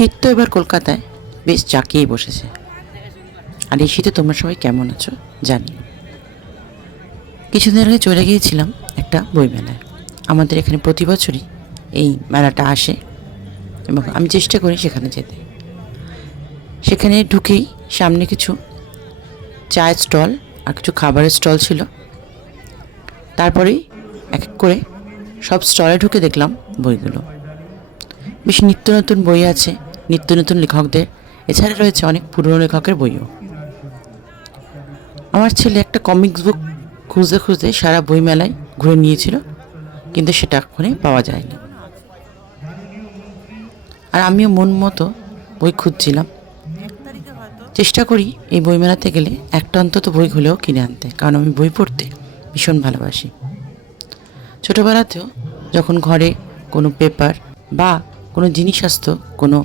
শীত তো এবার কলকাতায়। বেশ জাঁকিয়ে বসেছে। আর এই শীতে তোমরা সবাই কেমন আছো? জানি। কিছুদিন আগে চলে গিয়েছিলাম একটা বই মেলায় আমাদের এখানে প্রতি বছরই এই মেলাটা আসে এবং আমি চেষ্টা করি সেখানে যেতে। সেখানে ঢুকেই সামনে কিছু চায়ের স্টল আর কিছু খাবারের স্টল ছিল। তারপরেই এক এক করে সব স্টলে ঢুকে দেখলাম বইগুলো। বেশ নিত্য নতুন বই আছে। নিত্য নতুন লেখকদের। এছাড়া রয়েছে অনেক পুরনো লেখকের বইও। আমার ছেলে একটা কমিক্স বুক খুঁজতে খুঁজতে সারা বই মেলায় ঘুরে নিয়েছিল, কিন্তু সেটা ওখানে পাওয়া যায়নি। আর আমিও মন মতো বই খুঁজছিলাম। চেষ্টা করি এই বইমেলাতে গেলে একটা অন্তত বই হলেও কিনে আনতে, কারণ আমি বই পড়তে ভীষণ ভালোবাসি। ছোটোবেলাতেও যখন ঘরে কোনো পেপার বা কোনো জিনিস আসতো, কোনো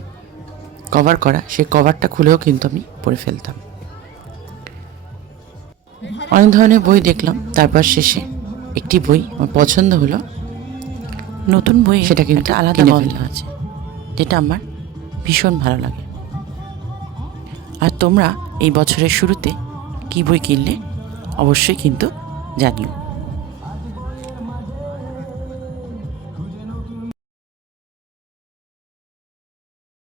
কভার করা সেই কভারটা খুলেও কিন্তু আমি পড়ে ফেলতাম। অনেক ধরনের বই দেখলাম তারপর শেষে একটি বই আমার পছন্দ হলো। নতুন বই সেটা কিন্তু আলাদা গল্প আছে যেটা আমার ভীষণ ভালো লাগে। আর তোমরা এই বছরের শুরুতে কী বই কিনলে অবশ্যই কিন্তু জানিও।